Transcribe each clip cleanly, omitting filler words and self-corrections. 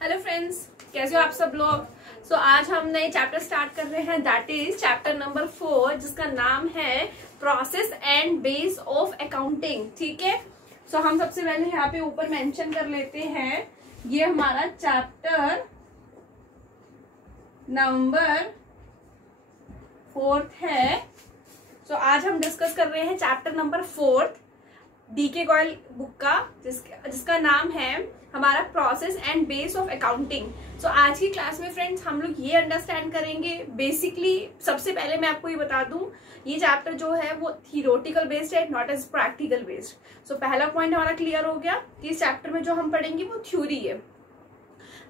Hello friends, कैसे हो आप सब लोग। आज हम नए चैप्टर स्टार्ट कर रहे हैं, दैट इज चैप्टर नंबर 4, जिसका नाम है process and base of accounting. ठीक है, हम सबसे पहले यहाँ पे ऊपर मेंशन कर लेते हैं, ये हमारा चैप्टर नंबर 4 है। आज हम डिस्कस कर रहे हैं chapter number 4 DK Goyal book का, जिसका नाम है हमारा process and base of accounting. आज की क्लास में फ्रेंड्स हम लोग ये अंडरस्टैंड करेंगे। बेसिकली सबसे पहले मैं आपको ये बता दूं, ये चैप्टर जो है वो थियोरेटिकल बेस्ड है, नॉट एज प्रैक्टिकल बेस्ड। पहला पॉइंट हमारा क्लियर हो गया कि इस चैप्टर में जो हम पढ़ेंगे वो थ्योरी है।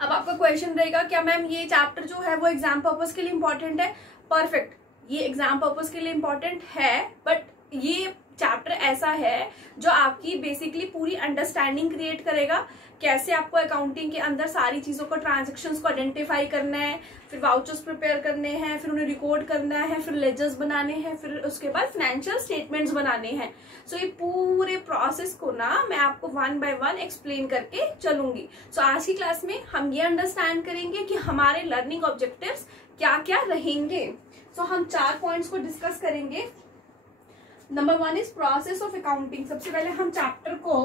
अब आपका क्वेश्चन रहेगा, क्या मैम ये चैप्टर जो है वो एग्जाम पर्पज के लिए इंपॉर्टेंट है? परफेक्ट, ये एग्जाम पर्पज के लिए इंपॉर्टेंट है, बट ये चैप्टर ऐसा है जो आपकी बेसिकली पूरी अंडरस्टैंडिंग क्रिएट करेगा, कैसे आपको अकाउंटिंग के अंदर सारी चीजों को, ट्रांजैक्शंस को आइडेंटिफाई करना है, फिर वाउचर्स प्रिपेयर करने हैं, फिर उन्हें रिकॉर्ड करना है, फिर लेजर्स बनाने हैं, फिर उसके बाद फाइनेंशियल स्टेटमेंट्स बनाने हैं। ये पूरे प्रोसेस को ना मैं आपको 1 बाय 1 एक्सप्लेन करके चलूंगी। आज की क्लास में हम ये अंडरस्टैंड करेंगे कि हमारे लर्निंग ऑब्जेक्टिव्स क्या क्या रहेंगे। हम 4 पॉइंट्स को डिस्कस करेंगे। Number 1 is process of accounting. सबसे पहले हम चैप्टर को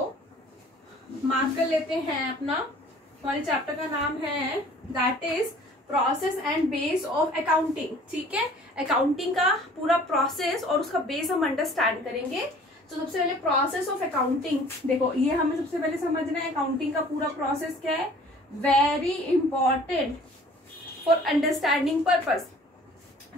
मार्क कर लेते हैं अपना। हमारे चैप्टर का नाम है that is process and base of accounting. ठीक है, अकाउंटिंग का पूरा प्रोसेस और उसका बेस हम अंडरस्टैंड करेंगे। सबसे पहले प्रोसेस ऑफ अकाउंटिंग, देखो ये हमें सबसे पहले समझना है अकाउंटिंग का पूरा प्रोसेस क्या है। Very important for understanding purpose.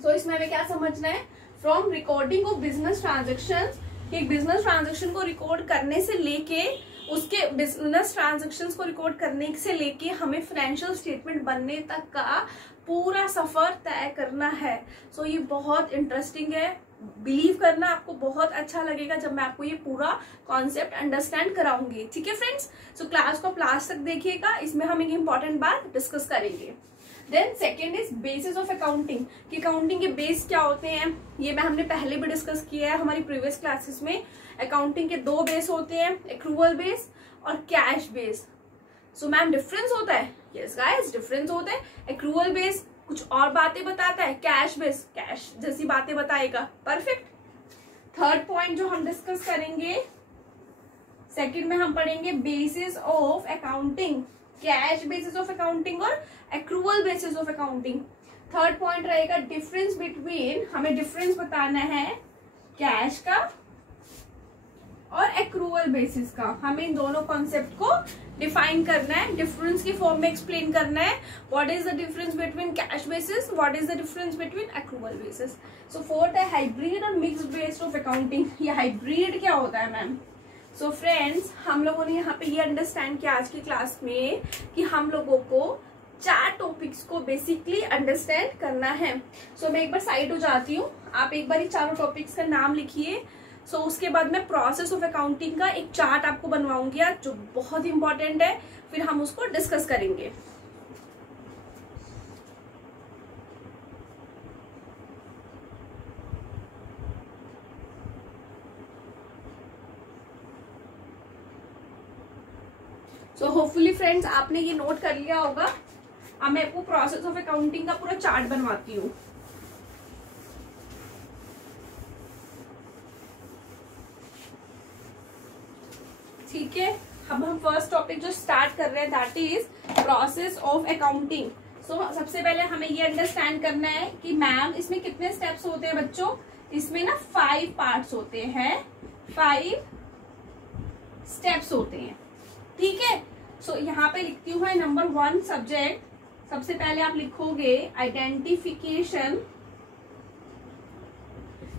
इसमें हमें क्या समझना है, from recording of business transaction, एक बिजनेस ट्रांजेक्शन को रिकॉर्ड करने से लेके, उसके बिजनेस ट्रांजेक्शन को रिकॉर्ड करने से लेके हमें फाइनेंशियल स्टेटमेंट बनने तक का पूरा सफर तय करना है। ये बहुत इंटरेस्टिंग है। बिलीव करना आपको बहुत अच्छा लगेगा जब मैं आपको ये पूरा कॉन्सेप्ट अंडरस्टैंड कराऊंगी। ठीक है फ्रेंड्स, क्लास को लास्ट तक देखिएगा, इसमें हम एक इंपॉर्टेंट बात डिस्कस करेंगे। Then second is basis of accounting, कि अकाउंटिंग के बेस क्या होते हैं, ये हमने पहले भी डिस्कस किया है हमारी प्रीवियस क्लासेस में। अकाउंटिंग के 2 बेस होते हैं, एक्रूअल बेस और कैश बेस। मैम डिफरेंस होता है? यस गाइस, डिफरेंस होता है। एक्रूअल बेस कुछ और बातें बताता है, कैश बेस कैश जैसी बातें बताएगा। परफेक्ट। थर्ड पॉइंट जो हम डिस्कस करेंगे, सेकंड में हम पढ़ेंगे basis of accounting, cash basis of accounting और accrual basis of accounting. Third point रहेगा डिफरेंस बिटवीन, हमें डिफरेंस बताना है कैश का और एक्रूअल बेसिस का। हमें इन दोनों कॉन्सेप्ट को डिफाइन करना है, डिफरेंस की फॉर्म में एक्सप्लेन करना है। What is the difference between cash basis, what is the difference between accrual basis. Fourth है हाइब्रिड और मिक्स्ड बेस्ड ऑफ अकाउंटिंग। ये हाइब्रिड क्या होता है मैम? फ्रेंड्स, हम लोगों ने यहाँ पे ये अंडरस्टैंड किया आज की क्लास में कि हम लोगों को 4 टॉपिक्स को बेसिकली अंडरस्टैंड करना है। मैं एक बार साइड हो जाती हूँ, आप एक बार ये 4 टॉपिक्स का नाम लिखिए। उसके बाद मैं प्रोसेस ऑफ अकाउंटिंग का एक चार्ट आपको बनवाऊंगी आज, जो बहुत इंपॉर्टेंट है, फिर हम उसको डिस्कस करेंगे। होपफुली फ्रेंड्स आपने ये नोट कर लिया होगा। अब मैं आपको प्रोसेस ऑफ अकाउंटिंग का पूरा चार्ट बनवाती हूँ। ठीक है, अब हम फर्स्ट टॉपिक जो स्टार्ट कर रहे हैं that is process of accounting. सबसे पहले हमें ये अंडरस्टैंड करना है कि मैम इसमें कितने स्टेप्स होते हैं बच्चों। इसमें ना 5 पार्ट्स होते हैं, 5 स्टेप्स होते हैं। ठीक है, यहाँ पे लिखती हूँ नंबर 1 सब्जेक्ट। सबसे पहले आप लिखोगे आइडेंटिफिकेशन,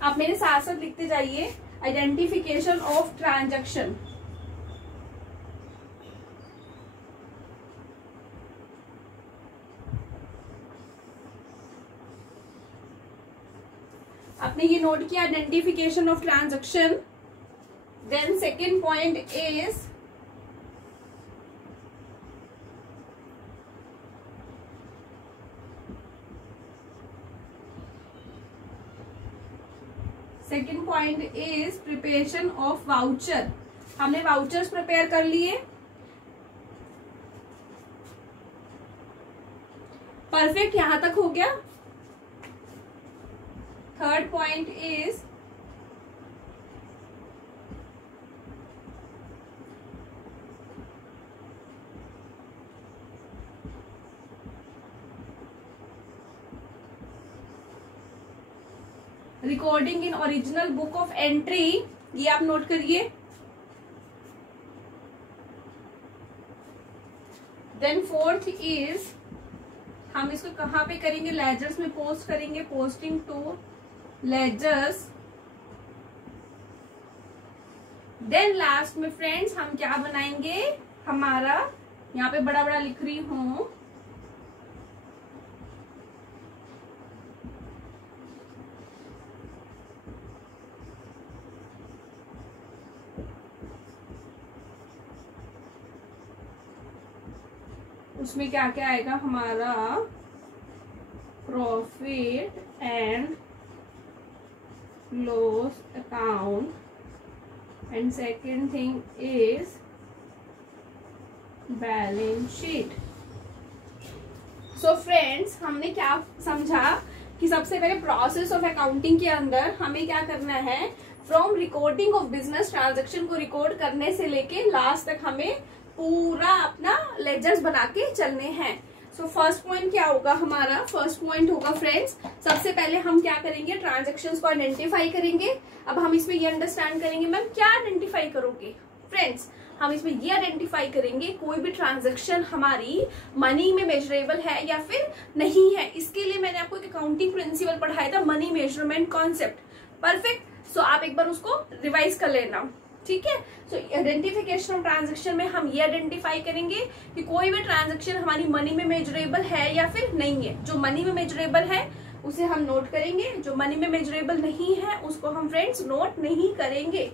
आप मेरे साथ साथ लिखते जाइए, आइडेंटिफिकेशन ऑफ ट्रांजैक्शन। आपने ये नोट किया, identification of transaction. Then second point is preparation of voucher. हमने वाउचर्स प्रिपेयर कर लिए। परफेक्ट, यहां तक हो गया। Third point is recording in original book of entry, ये आप नोट करिए। देन फोर्थ इज हम इसको कहाँ पे करेंगे, लेजर्स में पोस्ट करेंगे, posting to ledgers. Then last में फ्रेंड्स हम क्या बनाएंगे, हमारा यहाँ पे बड़ा बड़ा लिख रही हूं, उसमें क्या क्या आएगा हमारा, profit and loss account, and second thing is balance sheet. So friends, हमने क्या समझा कि सबसे पहले प्रोसेस ऑफ अकाउंटिंग के अंदर हमें क्या करना है, from recording of business transaction को रिकॉर्ड करने से लेके लास्ट तक हमें पूरा अपना लेजर्स बना के चलने हैं। सो फर्स्ट पॉइंट क्या होगा हमारा, फर्स्ट पॉइंट होगा फ्रेंड्स, सबसे पहले हम क्या करेंगे, ट्रांजैक्शंस को आइडेंटिफाई करेंगे। अब हम इसमें ये अंडरस्टैंड करेंगे, मैम क्या आइडेंटिफाई करोगे फ्रेंड्स, हम इसमें ये आइडेंटिफाई करेंगे कोई भी ट्रांजैक्शन हमारी मनी में मेजरेबल है या फिर नहीं है। इसके लिए मैंने आपको एक अकाउंटिंग प्रिंसिपल पढ़ाया था, मनी मेजरमेंट कॉन्सेप्ट। परफेक्ट। सो आप एक बार उसको रिवाइज कर लेना, ठीक है। सो आइडेंटिफिकेशन ऑफ ट्रांजैक्शन में हम ये आइडेंटिफाई करेंगे कि कोई भी ट्रांजैक्शन हमारी मनी में मेजरेबल है या फिर नहीं है। जो मनी में मेजरेबल है उसे हम नोट करेंगे, जो मनी में मेजरेबल नहीं है उसको हम फ्रेंड्स नोट नहीं करेंगे।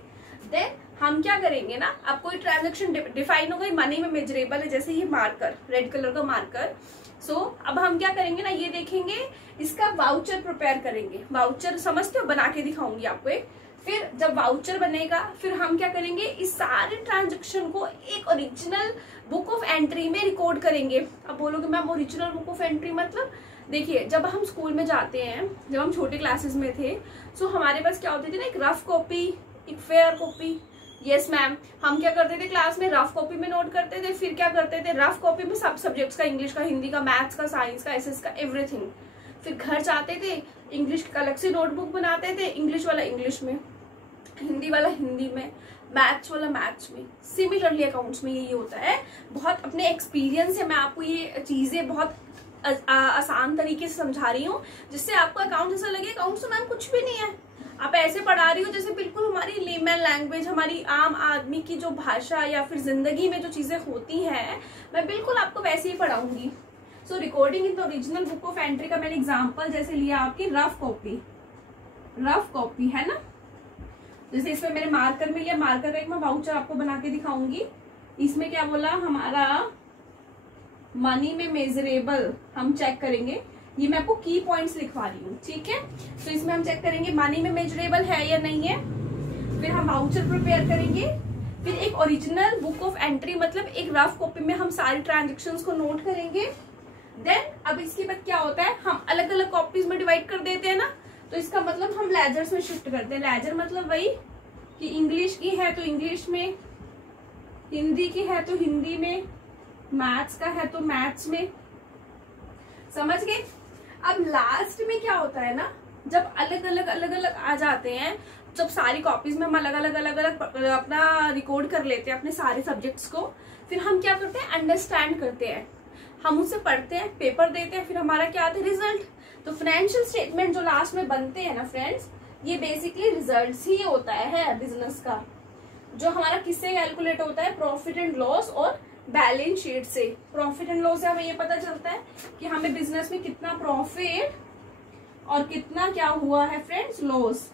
देन हम क्या करेंगे ना, अब कोई ट्रांजैक्शन डिफाइन हो गई मनी में मेजरेबल है, जैसे ये मार्कर, रेड कलर का मार्कर। सो अब हम क्या करेंगे ना, ये देखेंगे, इसका वाउचर प्रिपेयर करेंगे। वाउचर समझते हो, बना के दिखाऊंगी आपको एक। फिर जब वाउचर बनेगा फिर हम क्या करेंगे, इस सारे ट्रांजैक्शन को एक ओरिजिनल बुक ऑफ एंट्री में रिकॉर्ड करेंगे। अब बोलोगे ma'am original book of entry मतलब, देखिए जब हम स्कूल में जाते हैं, जब हम छोटे क्लासेस में थे, सो हमारे पास क्या होती थी ना, एक रफ कॉपी, एक फेयर कॉपी। यस मैम, हम क्या करते थे क्लास में, रफ कॉपी में नोट करते थे। फिर क्या करते थे, रफ कॉपी में सब सब्जेक्ट्स का, इंग्लिश का, हिंदी का, मैथ्स का, साइंस का, एसएस का, एवरीथिंग। फिर घर जाते थे, इंग्लिश का अलग से नोटबुक बनाते थे, इंग्लिश वाला इंग्लिश में, हिंदी वाला हिंदी में, मैथ्स वाला मैथ्स में। सिमिलरली अकाउंट्स में यही होता है। बहुत अपने एक्सपीरियंस से मैं आपको ये चीजें बहुत आसान तरीके से समझा रही हूँ, जिससे आपको अकाउंट ऐसा लगे अकाउंट्स तो मैम कुछ भी नहीं है, आप ऐसे पढ़ा रही हो जैसे बिल्कुल हमारी लेमन लैंग्वेज, हमारी आम आदमी की जो भाषा या फिर जिंदगी में जो चीजें होती हैं, मैं बिल्कुल आपको वैसे ही पढ़ाऊंगी। So recording in the original book of entry का मैंने एग्जांपल जैसे लिया आपकी रफ कॉपी, रफ कॉपी है ना, जैसे इसमें मैंने मार्कर में लिया, मार्कर का एक मैं वाउचर आपको बना के दिखाऊंगी। इसमें क्या बोला, हमारा मनी में मेजरेबल हम चेक करेंगे। ये मैं आपको की पॉइंट्स लिखवा रही हूँ, ठीक है। तो इसमें हम चेक करेंगे मनी में मेजरेबल है या नहीं है। फिर हम वाउचर प्रिपेयर करेंगे। फिर एक ओरिजिनल बुक ऑफ एंट्री मतलब एक रफ कॉपी में हम सारी ट्रांजेक्शन्स को नोट करेंगे। देन अब इसके बाद क्या होता है, हम अलग अलग कॉपीज में डिवाइड कर देते हैं ना, तो इसका मतलब हम लेजर्स में शिफ्ट करते हैं। लेजर मतलब वही कि इंग्लिश की है तो इंग्लिश में, हिंदी की है तो हिंदी में, मैथ्स का है तो मैथ्स में। समझ गए। अब लास्ट में क्या होता है ना, जब अलग अलग आ जाते हैं, जब सारी कॉपीज में हम अलग अलग अपना रिकॉर्ड कर लेते हैं अपने सारे सब्जेक्ट्स को, फिर हम क्या करते हैं, अंडरस्टैंड करते हैं, हम उसे पढ़ते हैं, पेपर देते हैं, फिर हमारा क्या आता है, रिजल्ट। तो फाइनेंशियल स्टेटमेंट जो लास्ट में बनते हैं ना फ्रेंड्स, ये बेसिकली रिजल्ट्स ही होता है बिजनेस का, जो हमारा किससे कैलकुलेट होता है, प्रॉफिट एंड लॉस और बैलेंस शीट से। प्रॉफिट एंड लॉस से हमें ये पता चलता है कि हमें बिजनेस में कितना प्रॉफिट और कितना क्या हुआ है फ्रेंड्स, लॉस।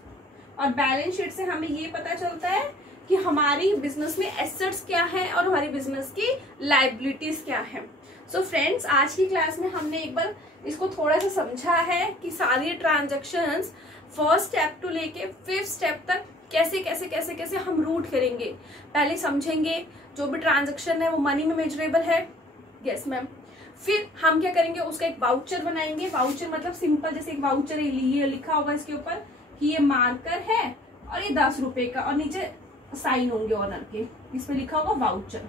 और बैलेंस शीट से हमें ये पता चलता है कि हमारी बिजनेस में एसेट्स क्या है और हमारी बिजनेस की लायबिलिटीज क्या है। सो फ्रेंड्स, आज की क्लास में हमने एक बार इसको थोड़ा सा समझा है कि सारी ट्रांजैक्शंस फर्स्ट स्टेप टू लेके 5th स्टेप तक कैसे कैसे कैसे कैसे हम रूट करेंगे। पहले समझेंगे जो भी ट्रांजैक्शन है वो मनी में मेजरेबल है, यस मैम। फिर हम क्या करेंगे, उसका एक वाउचर बनाएंगे। वाउचर मतलब सिंपल, जैसे एक वाउचर ये लिखा होगा इसके ऊपर कि ये मार्कर है और ये 10 रुपए का, और नीचे साइन होंगे ऑनर के, इसमें लिखा होगा वाउचर।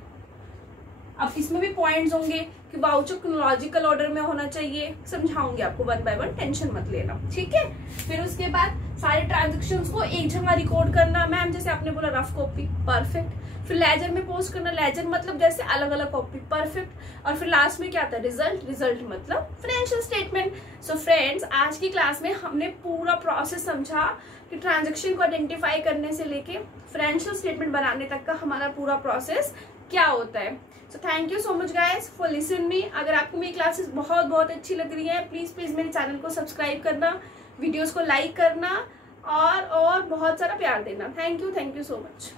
अब इसमें भी पॉइंट्स होंगे कि वाउचर क्रोनोलॉजिकल ऑर्डर में होना चाहिए, समझाऊंगी आपको 1 बाय 1, टेंशन मत लेना, ठीक है। फिर उसके बाद सारे ट्रांजेक्शन्स को एक जगह रिकॉर्ड करना, मैम जैसे आपने बोला रफ कॉपी, परफेक्ट। फिर लेजर में पोस्ट करना, लेजर मतलब जैसे अलग अलग कॉपी, परफेक्ट। और फिर लास्ट में क्या आता है, रिजल्ट, रिजल्ट मतलब फाइनेंशियल स्टेटमेंट। सो फ्रेंड्स, आज की क्लास में हमने पूरा प्रोसेस समझा कि ट्रांजेक्शन को आइडेंटिफाई करने से लेके फाइनेंशियल स्टेटमेंट बनाने तक का हमारा पूरा प्रोसेस क्या होता है। So thank you so much guys for listen me. अगर आपको मेरी क्लासेस बहुत बहुत अच्छी लग रही है, प्लीज प्लीज मेरे चैनल को सब्सक्राइब करना, वीडियोस को लाइक करना और बहुत सारा प्यार देना। Thank you so much.